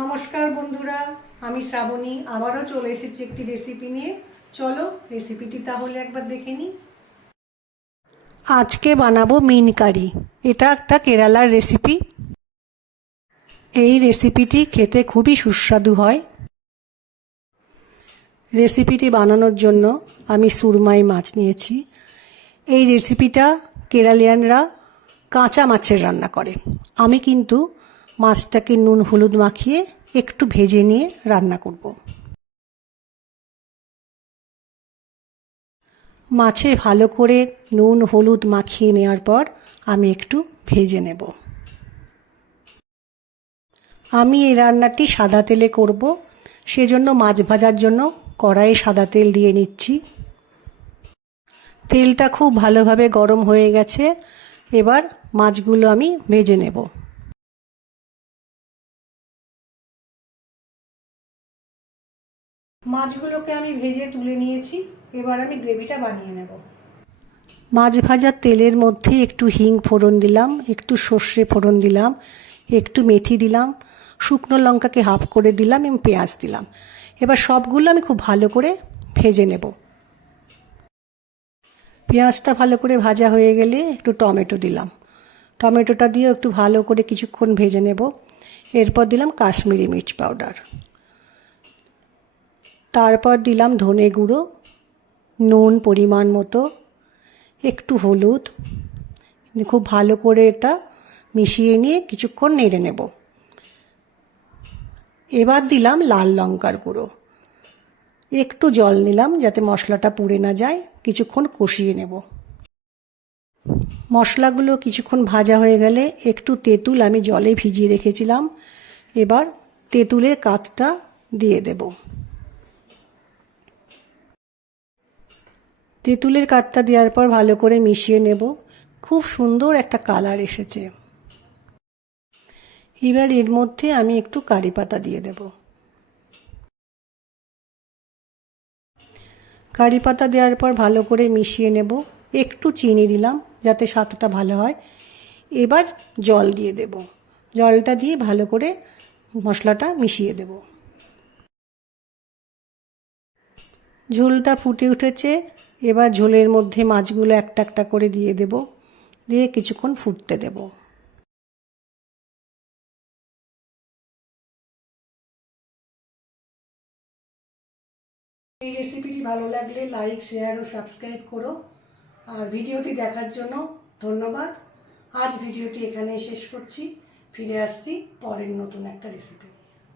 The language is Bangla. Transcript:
নমস্কার বন্ধুরা, আমি শ্রাবণী, আবারও চলে এসেছি একটি রেসিপি নিয়ে। চলো রেসিপিটি তাহলে একবার দেখে নিই। আজকে বানাবো মিন কারি এটা একটা কেরালার রেসিপি এই রেসিপিটি খেতে খুবই সুস্বাদু হয়। রেসিপিটি বানানোর জন্য আমি সুরমাই মাছ নিয়েছি। এই রেসিপিটা কেরালিয়ানরা কাঁচা মাছের রান্না করে। আমি কিন্তু মাছটাকে নুন, হলুদ মাখিয়ে একটু ভেজে নিয়ে রান্না করব। মাছে ভালো করে নুন, হলুদ মাখিয়ে নেওয়ার পর আমি একটু ভেজে নেব। আমি এই রান্নাটি সাদা তেলে করব। সেজন্য মাছ ভাজার জন্য কড়াইয়ে সাদা তেল দিয়ে নিচ্ছি। তেলটা খুব ভালোভাবে গরম হয়ে গেছে। এবার মাছগুলো আমি ভেজে নেব। মাছগুলোকে আমি ভেজে তুলে নিয়েছি। এবার আমি গ্রেভিটা বানিয়ে নেব। মাছ ভাজার তেলের মধ্যে একটু হিং ফোড়ন দিলাম, একটু সর্ষে ফোড়ন দিলাম, একটু মেথি দিলাম, শুকনো লঙ্কাকে হাফ করে দিলাম এবং পেঁয়াজ দিলাম। এবার সবগুলো আমি খুব ভালো করে ভেজে নেব। পেঁয়াজটা ভালো করে ভাজা হয়ে গেলে একটু টমেটো দিলাম। টমেটোটা দিয়েও একটু ভালো করে কিছুক্ষণ ভেজে নেব। এরপর দিলাম কাশ্মীরি মির্চ পাউডার। তারপর দিলাম ধনে গুঁড়ো, নুন পরিমাণ মতো, একটু হলুদ। খুব ভালো করে এটা মিশিয়ে নিয়ে কিছুক্ষণ নেড়ে নেব। এবার দিলাম লাল লঙ্কার গুঁড়ো। একটু জল নিলাম যাতে মশলাটা পুড়ে না যায়, কিছুক্ষণ কষিয়ে নেব। মশলাগুলো কিছুক্ষণ ভাজা হয়ে গেলে একটু তেঁতুল আমি জলে ভিজিয়ে রেখেছিলাম। এবার তেঁতুলের কাতটা দিয়ে দেব। তেঁতুলের কাতটা দেওয়ার পর ভালো করে মিশিয়ে নেব। খুব সুন্দর একটা কালার এসেছে। এবার এর মধ্যে আমি একটু কারি পাতা দিয়ে দেব। কারি পাতা দেওয়ার পর ভালো করে মিশিয়ে নেব। একটু চিনি দিলাম যাতে স্বাদটা ভালো হয়। এবার জল দিয়ে দেব। জলটা দিয়ে ভালো করে মশলাটা মিশিয়ে দেব। ঝোলটা ফুটে উঠেছে। এবার ঝোলের মধ্যে মাছগুলো একটা একটা করে দিয়ে দেব, দিয়ে কিছুক্ষণ ফুটতে দেব। এই রেসিপিটি ভালো লাগলে লাইক শেয়ার ও সাবস্ক্রাইব করো। আর ভিডিওটি দেখার জন্য ধন্যবাদ। আজ ভিডিওটি এখানেই শেষ করছি। ফিরে আসছি পরের নতুন একটা রেসিপি